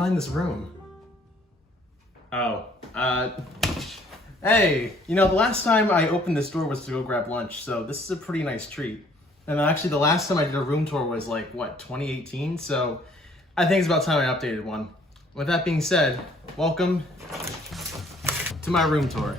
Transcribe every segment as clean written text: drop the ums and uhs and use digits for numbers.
find this room? Oh, hey, you know, the last time I opened this door was to go grab lunch, so this is a pretty nice treat. And actually, the last time I did a room tour was like, what, 2018? So I think it's about time I updated one. With that being said, welcome to my room tour.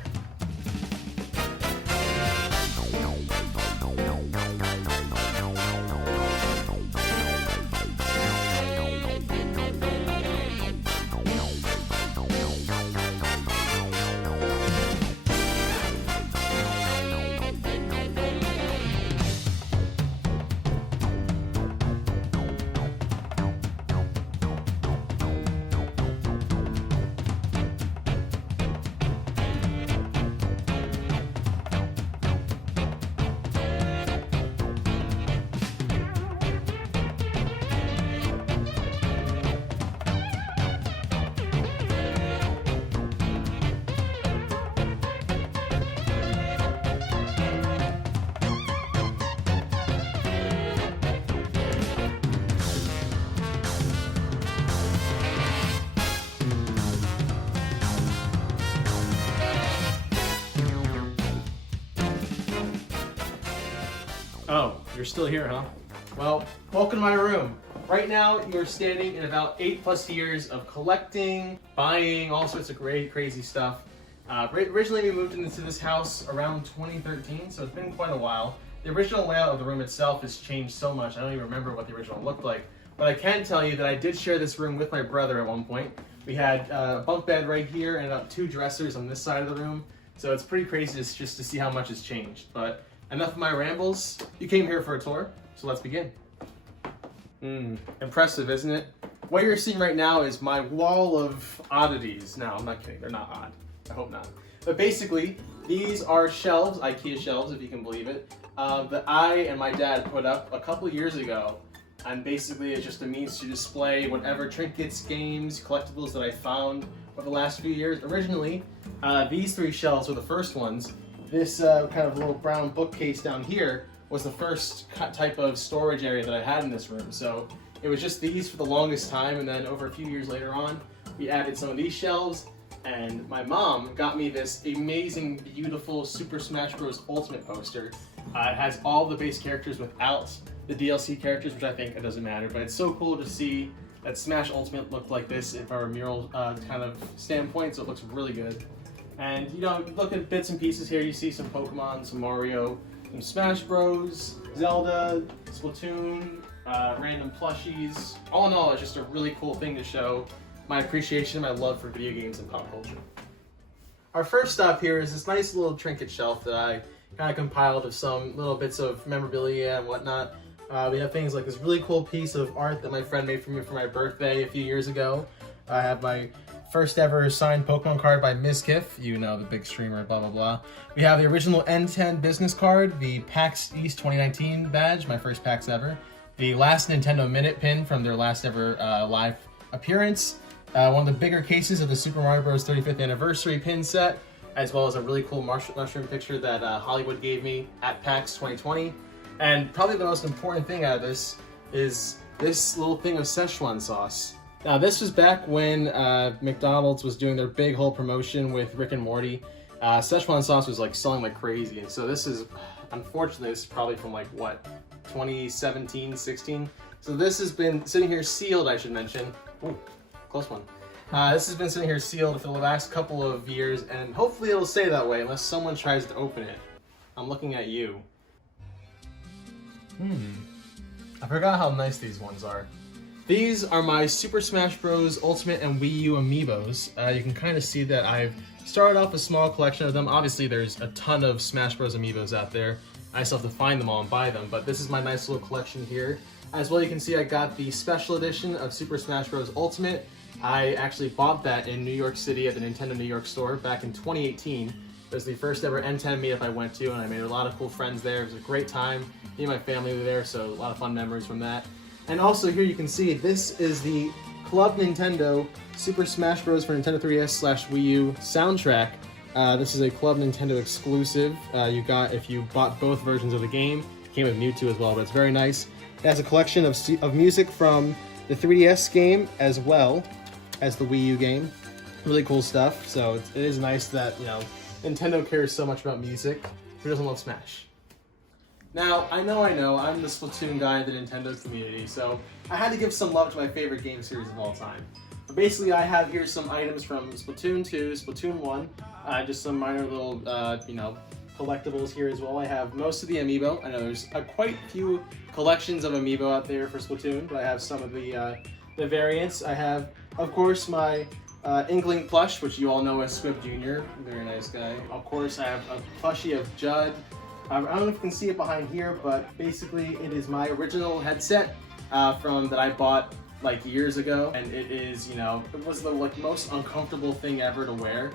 Oh, you're still here, huh? Well, welcome to my room. Right now, you're standing in about 8+ years of collecting, buying, all sorts of great, crazy stuff. Originally, we moved into this house around 2013, so it's been quite a while. The original layout of the room itself has changed so much, I don't even remember what the original looked like. But I can tell you that I did share this room with my brother at one point. We had a bunk bed right here and about 2 dressers on this side of the room. So it's pretty crazy just to see how much has changed. But enough of my rambles. You came here for a tour, so let's begin. Impressive, isn't it? What you're seeing right now is my wall of oddities. No, I'm not kidding. They're not odd. I hope not. But basically, these are shelves, IKEA shelves, if you can believe it, that I and my dad put up a couple years ago. And basically, it's just a means to display whatever trinkets, games, collectibles that I found over the last few years. Originally, these 3 shelves were the first ones. This kind of little brown bookcase down here was the first type of storage area that I had in this room. So it was just these for the longest time, and then over a few years later on, we added some of these shelves, and my mom got me this amazing, beautiful Super Smash Bros. Ultimate poster. It has all the base characters without the DLC characters, which I think it doesn't matter, but it's so cool to see that Smash Ultimate looked like this from a mural kind of standpoint, so it looks really good. And you know, look at bits and pieces here, you see some Pokemon, some Mario, some Smash Bros, Zelda, Splatoon, random plushies. All in all, it's just a really cool thing to show my appreciation and my love for video games and pop culture. Our first stop here is this nice little trinket shelf that I kind of compiled of some little bits of memorabilia and whatnot. We have things like this really cool piece of art that my friend made for me for my birthday a few years ago. I have my first ever signed Pokemon card by Mizkif, you know, the big streamer, blah, blah, blah. We have the original N10 business card, the PAX East 2019 badge, my first PAX ever. The last Nintendo Minute pin from their last ever live appearance. One of the bigger cases of the Super Mario Bros. 35th anniversary pin set, as well as a really cool mushroom picture that Hollywood gave me at PAX 2020. And probably the most important thing out of this is this little thing of Szechuan sauce. Now this was back when McDonald's was doing their big whole promotion with Rick and Morty. Szechuan sauce was like selling like crazy, and so this is, unfortunately, this is probably from like what, 2017, 16. So this has been sitting here sealed, I should mention. Ooh, close one. This has been sitting here sealed for the last couple of years, and hopefully it'll stay that way unless someone tries to open it. I'm looking at you. I forgot how nice these ones are. These are my Super Smash Bros. Ultimate and Wii U amiibos. You can kind of see that I've started off a small collection of them. Obviously, there's a ton of Smash Bros. Amiibos out there. I still have to find them all and buy them, but this is my nice little collection here. As well, you can see I got the special edition of Super Smash Bros. Ultimate. I actually bought that in New York City at the Nintendo New York store back in 2018. It was the first ever N10 meetup I went to, and I made a lot of cool friends there. It was a great time. Me and my family were there, so a lot of fun memories from that. And also here you can see, this is the Club Nintendo Super Smash Bros. For Nintendo 3DS / Wii U soundtrack. This is a Club Nintendo exclusive. You got if you bought both versions of the game. It came with Mewtwo as well, but it's very nice. It has a collection of music from the 3DS game as well. as the Wii U game. Really cool stuff. So it is nice that, you know, Nintendo cares so much about music. Who doesn't love Smash? Now, I know, I'm the Splatoon guy in the Nintendo community, so I had to give some love to my favorite game series of all time. But basically, I have here some items from Splatoon 2, Splatoon 1, just some minor little, you know, collectibles here as well. I have most of the amiibo. I know there's quite a few collections of amiibo out there for Splatoon, but I have some of the variants. I have, of course, my Inkling plush, which you all know as Squib Jr. Very nice guy. Of course, I have a plushie of Judd. I don't know if you can see it behind here, but basically it is my original headset that I bought like years ago, and it is, you know, it was the like most uncomfortable thing ever to wear.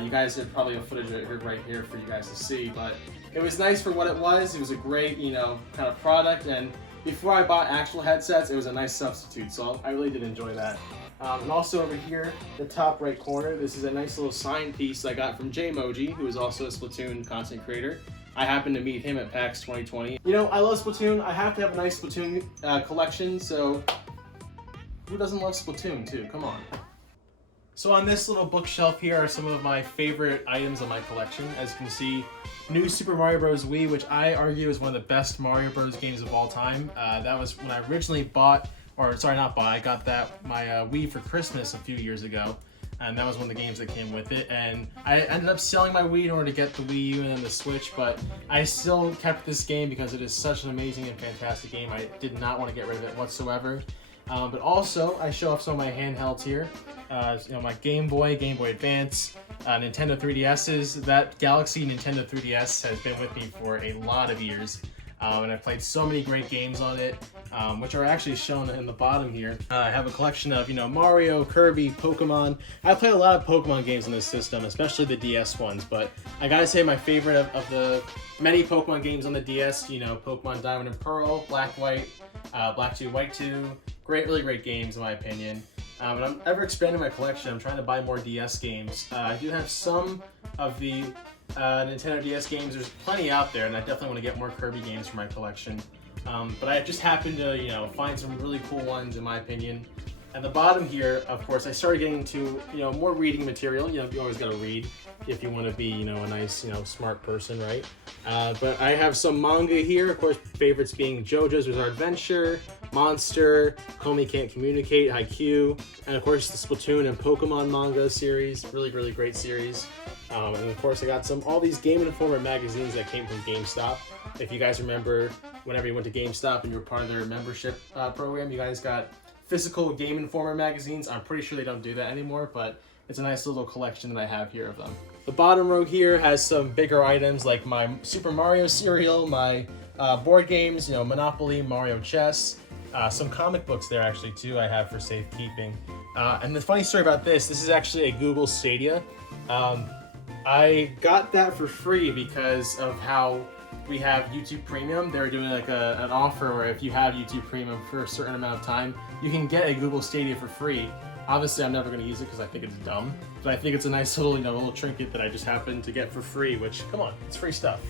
You guys have probably a footage of it right here for you guys to see, but it was nice for what it was. It was a great, you know, kind of product, and before I bought actual headsets, it was a nice substitute, so I really did enjoy that. And also over here, the top right corner, this is a nice little sign piece I got from Jmoji, who is also a Splatoon content creator. I happened to meet him at PAX 2020. You know, I love Splatoon. I have to have a nice Splatoon collection, so who doesn't love Splatoon too? Come on. So on this little bookshelf here are some of my favorite items of my collection. As you can see, New Super Mario Bros. Wii, which I argue is one of the best Mario Bros. Games of all time. That was when I originally bought, or sorry, not bought, I got my Wii for Christmas a few years ago. And that was one of the games that came with it. And I ended up selling my Wii in order to get the Wii U and then the Switch, but I still kept this game because it is such an amazing and fantastic game. I did not want to get rid of it whatsoever. But also, I show off some of my handhelds here. You know, my Game Boy Advance, Nintendo 3DSs. That Galaxy Nintendo 3DS has been with me for a lot of years. And I've played so many great games on it, which are actually shown in the bottom here. I have a collection of, you know, Mario, Kirby, Pokemon. I played a lot of Pokemon games on this system, especially the DS ones, but I gotta say my favorite of the many Pokemon games on the DS, you know, Pokemon Diamond and Pearl, Black, White, Black 2, White 2, really great games in my opinion. And I'm ever expanding my collection. I'm trying to buy more DS games. I do have some of the Nintendo DS games. There's plenty out there, and I definitely want to get more Kirby games for my collection. But I just happened to, you know, find some really cool ones in my opinion. At the bottom here, of course, I started getting into, you know, more reading material. You know, you always got to read if you want to be, you know, a nice, you know, smart person, right? But I have some manga here. Of course, favorites being JoJo's Bizarre Adventure, Monster, Komi Can't Communicate, Haikyuu, and of course the Splatoon and Pokemon manga series. Really great series. And of course, I got all these Game Informer magazines that came from GameStop. If you guys remember, whenever you went to GameStop and you were part of their membership program, you guys got physical Game Informer magazines. I'm pretty sure they don't do that anymore, but it's a nice little collection that I have here of them. The bottom row here has some bigger items like my Super Mario cereal, my board games, you know, Monopoly, Mario Chess, some comic books there actually too I have for safekeeping. And the funny story about this is actually a Google Stadia. I got that for free because of how we have YouTube Premium. They're doing like an offer where if you have YouTube Premium for a certain amount of time, you can get a Google Stadia for free. Obviously, I'm never going to use it because I think it's dumb, but I think it's a nice little, you know, little trinket that I just happened to get for free, which, come on, it's free stuff.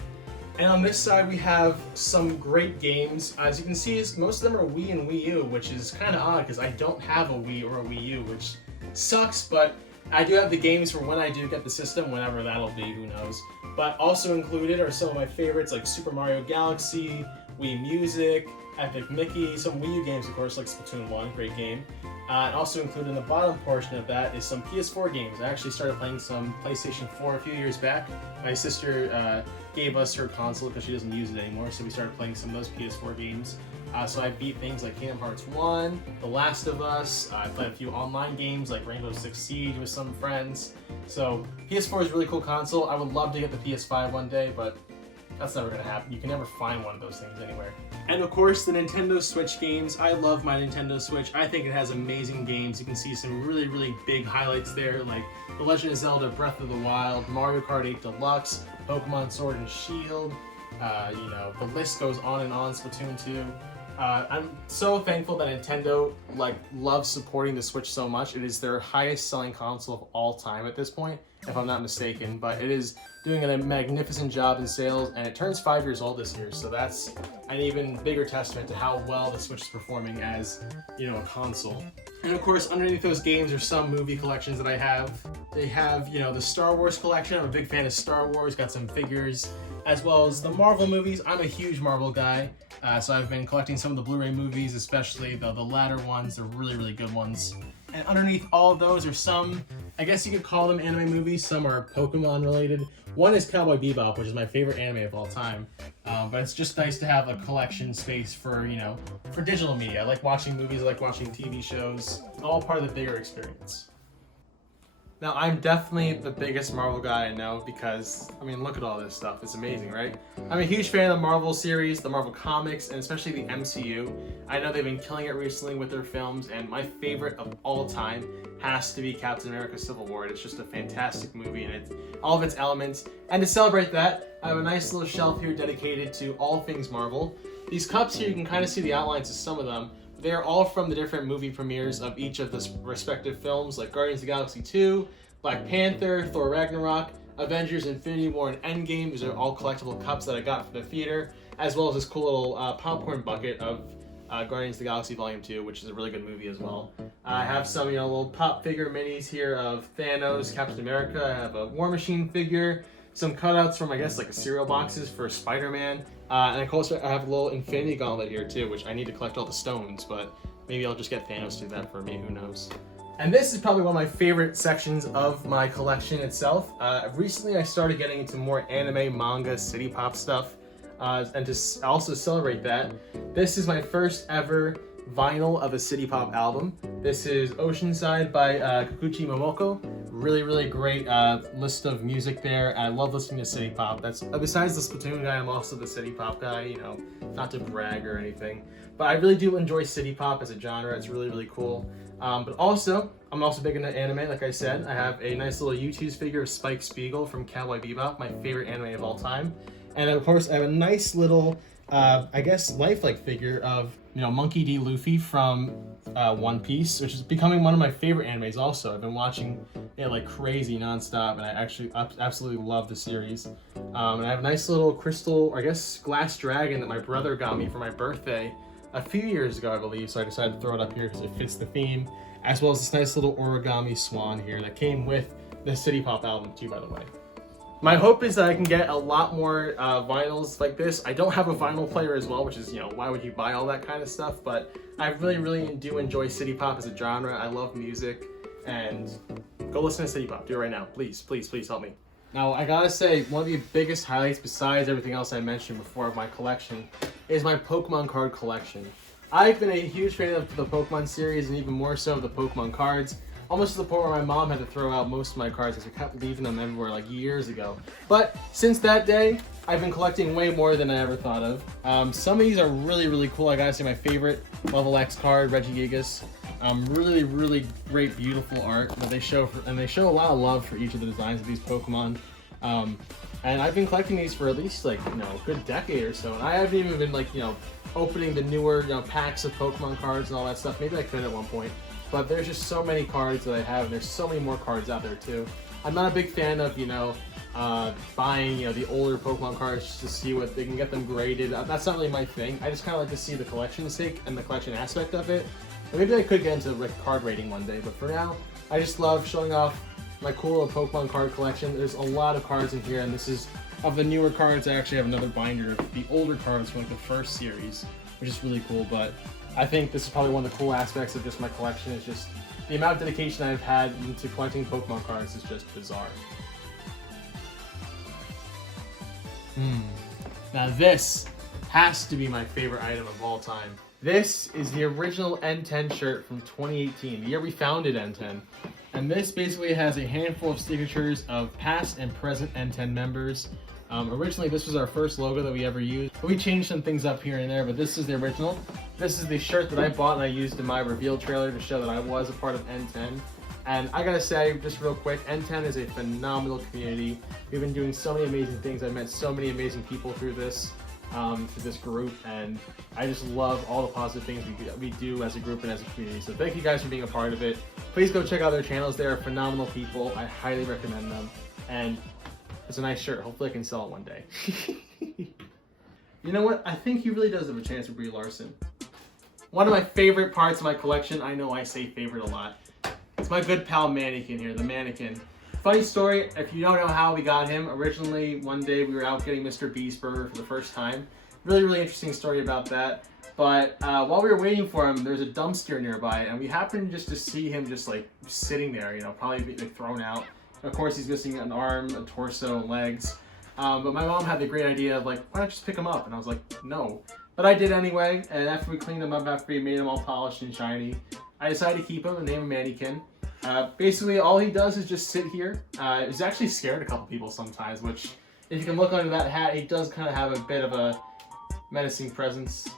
And on this side, we have some great games. As you can see, most of them are Wii and Wii U, which is kind of odd because I don't have a Wii or a Wii U, which sucks, but I do have the games for when I do get the system, whenever that'll be, who knows. But also included are some of my favorites like Super Mario Galaxy, Wii Music, Epic Mickey, some Wii U games, of course, like Splatoon 1, great game. And also included in the bottom portion of that is some PS4 games. I actually started playing some PlayStation 4 a few years back. My sister gave us her console because she doesn't use it anymore, so we started playing some of those PS4 games. So I beat things like Kingdom Hearts 1, The Last of Us. I played a few online games like Rainbow Six Siege with some friends. So PS4 is a really cool console. I would love to get the PS5 one day, but that's never going to happen. You can never find one of those things anywhere. And of course, the Nintendo Switch games. I love my Nintendo Switch. I think it has amazing games. You can see some really big highlights there, like The Legend of Zelda Breath of the Wild, Mario Kart 8 Deluxe, Pokemon Sword and Shield. You know, the list goes on and on, Splatoon 2. I'm so thankful that Nintendo loves supporting the Switch so much. It is their highest selling console of all time at this point, if I'm not mistaken, but it is doing a magnificent job in sales, and it turns 5 years old this year, so that's an even bigger testament to how well the Switch is performing as, you know, a console. And of course, underneath those games are some movie collections that I have. They have, you know, the Star Wars collection. I'm a big fan of Star Wars, got some figures, as well as the Marvel movies. I'm a huge Marvel guy, so I've been collecting some of the Blu-ray movies, especially the latter ones. They're really, really good ones. And underneath all of those are some, I guess you could call them anime movies. Some are Pokemon related. One is Cowboy Bebop, which is my favorite anime of all time. But it's just nice to have a collection space for, you know, for digital media. I like watching movies, I like watching TV shows, all part of the bigger experience. Now, I'm definitely the biggest Marvel guy I know because, I mean, look at all this stuff. It's amazing, right? I'm a huge fan of the Marvel series, the Marvel comics, and especially the MCU. I know they've been killing it recently with their films, and my favorite of all time has to be Captain America Civil War. It's just a fantastic movie, and it's all of its elements. And to celebrate that, I have a nice little shelf here dedicated to all things Marvel. These cups here, you can kind of see the outlines of some of them. They're all from the different movie premieres of each of the respective films, like Guardians of the Galaxy 2, Black Panther, Thor Ragnarok, Avengers, Infinity War, and Endgame. These are all collectible cups that I got from the theater, as well as this cool little popcorn bucket of Guardians of the Galaxy Volume 2, which is a really good movie as well. I have some, you know, little pop figure minis here of Thanos, Captain America. I have a War Machine figure, some cutouts from, I guess, like cereal boxes for Spider-Man. And of course, I have a little Infinity Gauntlet here too, which I need to collect all the stones, but maybe I'll just get Thanos to do that for me, who knows. And this is probably one of my favorite sections of my collection itself. Recently, I started getting into more anime, manga, city pop stuff. And to also celebrate that, this is my first ever vinyl of a city pop album. This is Oceanside by Kikuchi Momoko. Really, really great list of music there. I love listening to city pop. That's besides the Splatoon guy, I'm also the city pop guy, you know, not to brag or anything. But I really do enjoy city pop as a genre. It's really, really cool. But also, I'm also big into anime, like I said. I have a nice little U2's figure of Spike Spiegel from Cowboy Bebop, my favorite anime of all time. And of course, I have a nice little, I guess, lifelike figure of, you know, Monkey D. Luffy from One Piece, which is becoming one of my favorite animes also. I've been watching it like crazy nonstop, and I actually absolutely love the series. And I have a nice little crystal, or I guess glass dragon that my brother got me for my birthday a few years ago, I believe, so I decided to throw it up here because it fits the theme, as well as this nice little origami swan here that came with the City Pop album too, by the way. My hope is that I can get a lot more vinyls like this. I don't have a vinyl player as well, which is, you know, why would you buy all that kind of stuff? But I really, really do enjoy City Pop as a genre. I love music, and go listen to City Pop. Do it right now. Please, please, please help me. Now, I gotta say, one of the biggest highlights, besides everything else I mentioned before of my collection, is my Pokemon card collection. I've been a huge fan of the Pokemon series, and even more so of the Pokemon cards. Almost to the point where my mom had to throw out most of my cards because we kept leaving them everywhere like years ago. But since that day, I've been collecting way more than I ever thought of. Some of these are really, really cool. I gotta say, my favorite Level X card, Regigigas. Really, really great, beautiful art that they show, and they show a lot of love for each of the designs of these Pokemon. And I've been collecting these for at least, like, you know, a good decade or so, and I haven't even been, like, you know, opening the newer, you know, packs of Pokemon cards and all that stuff. Maybe I could at one point, but there's just so many cards that I have, and there's so many more cards out there too. I'm not a big fan of, you know, buying, you know, the older Pokemon cards just to see what they can get them graded. That's not really my thing. I just kind of like to see the collection's sake and the collection aspect of it. And maybe I could get into like card rating one day, but for now, I just love showing off my cool little Pokemon card collection. There's a lot of cards in here, and this is of the newer cards. I actually have another binder of the older cards from like the first series, which is really cool. But I think this is probably one of the cool aspects of just my collection. Is just the amount of dedication I've had into collecting Pokemon cards is just bizarre. Now this has to be my favorite item of all time. This is the original N10 shirt from 2018, the year we founded N10. And this basically has a handful of signatures of past and present N10 members. Originally, this was our first logo that we ever used. We changed some things up here and there, but this is the original. This is the shirt that I bought and I used in my reveal trailer to show that I was a part of N10. And I gotta say, just real quick, N10 is a phenomenal community. We've been doing so many amazing things. I've met so many amazing people through this group, and I just love all the positive things we do as a group and as a community. So thank you guys for being a part of it. Please go check out their channels. They are phenomenal people. I highly recommend them. And it's a nice shirt. Hopefully I can sell it one day. You know what? I think he really does have a chance with Brie Larson. one of my favorite parts of my collection, I know I say favorite a lot, it's my good pal Mannykin here, the Mannykin. Funny story, if you don't know how we got him, originally one day we were out getting Mr. Beast Burger for the first time. Really interesting story about that. But while we were waiting for him, there's a dumpster nearby, and we happened just to see him just like sitting there, you know, probably like thrown out. Of course, he's missing an arm, a torso, and legs. But my mom had the great idea of like, why not just pick him up? And I was like, no. But I did anyway, and after we cleaned him up, after we made him all polished and shiny, I decided to keep him and name him Mannykin. Basically, all he does is just sit here. He's actually scared a couple people sometimes, which, if you can look under that hat, he does kind of have a bit of a menacing presence.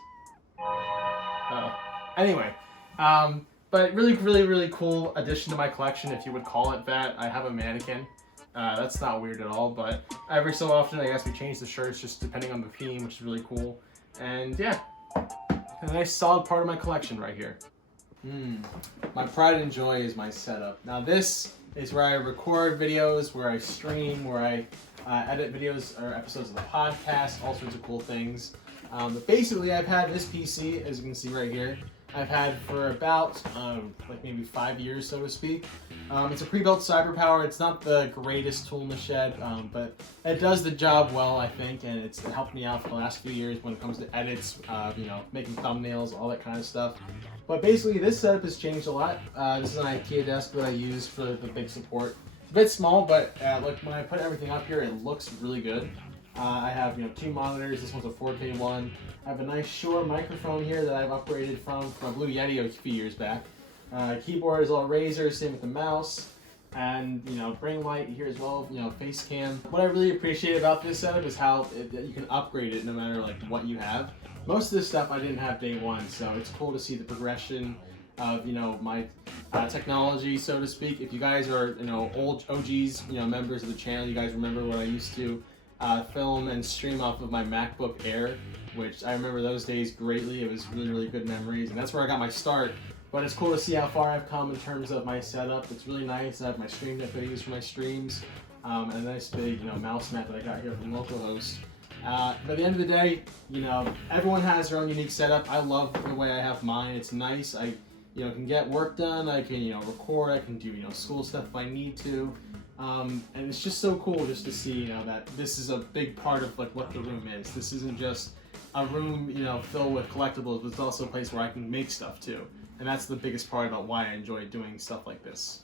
Anyway, but really cool addition to my collection, if you would call it that. I have a Mannykin. That's not weird at all, but every so often I guess we change the shirts just depending on the theme, which is really cool. And yeah, a nice solid part of my collection right here. My pride and joy is my setup. Now this is where I record videos, where I stream, where I edit videos or episodes of the podcast, all sorts of cool things. But basically I've had this PC, as you can see right here, I've had for about like maybe 5 years, so to speak. It's a pre-built CyberPower. It's not the greatest tool in the shed, but it does the job well, I think, and it's helped me out for the last few years when it comes to edits, you know, making thumbnails, all that kind of stuff. But basically, this setup has changed a lot. This is an IKEA desk that I use for the big support. It's a bit small, but look, when I put everything up here, it looks really good. I have, you know, 2 monitors. This one's a 4K one. I have a nice Shure microphone here that I've upgraded from a Blue Yeti a few years back. Keyboard is all Razer, same with the mouse. And, you know, ring light here as well, you know, face cam. What I really appreciate about this setup is how you can upgrade it no matter like what you have. Most of this stuff I didn't have day one, so it's cool to see the progression of, you know, my technology, so to speak. If you guys are, you know, old OGs, you know, members of the channel, you guys remember what I used to film and stream off of my MacBook Air, which I remember those days greatly. It was really good memories, and that's where I got my start. But it's cool to see how far I've come in terms of my setup. It's really nice. I have my stream deck that I use for my streams, and a nice big, you know, mouse mat that I got here from localhost. But at the end of the day, you know, everyone has their own unique setup. I love the way I have mine. It's nice. I, you know, can get work done. I can, you know, record. I can do, you know, school stuff if I need to. And it's just so cool just to see, you know, that this is a big part of like what the room is. This isn't just a room, you know, filled with collectibles, but it's also a place where I can make stuff too. And that's the biggest part about why I enjoy doing stuff like this.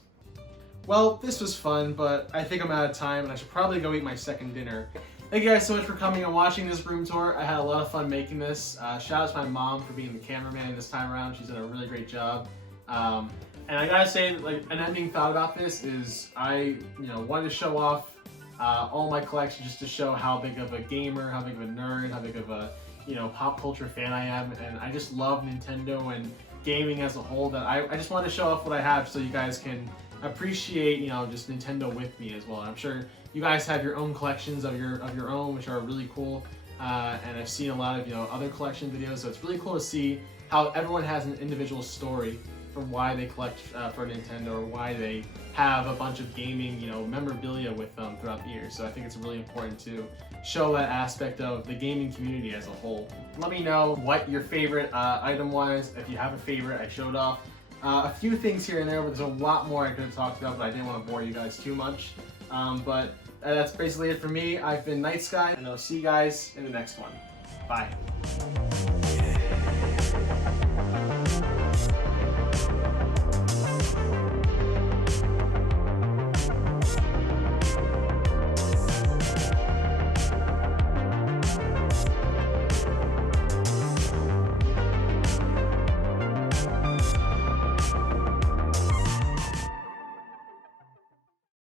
Well, this was fun, but I think I'm out of time and I should probably go eat my second dinner. Thank you guys so much for coming and watching this room tour. I had a lot of fun making this. Shout out to my mom for being the cameraman this time around. She's done a really great job. And I gotta say, like, an ending thought about this is I, you know, wanted to show off all my collection just to show how big of a gamer, how big of a nerd, how big of a, you know, pop culture fan I am. And I just love Nintendo and gaming as a whole. That I just wanted to show off what I have so you guys can appreciate, you know, just Nintendo with me as well. I'm sure you guys have your own collections of your own, which are really cool. And I've seen a lot of, you know, other collection videos, so it's really cool to see how everyone has an individual story for why they collect for Nintendo, or why they have a bunch of gaming, you know, memorabilia with them throughout the years. So I think it's really important to show that aspect of the gaming community as a whole. Let me know what your favorite item was. If you have a favorite, I showed off a few things here and there, but there's a lot more I could have talked about, but I didn't want to bore you guys too much. But that's basically it for me. I've been KnightSky, and I'll see you guys in the next one. Bye.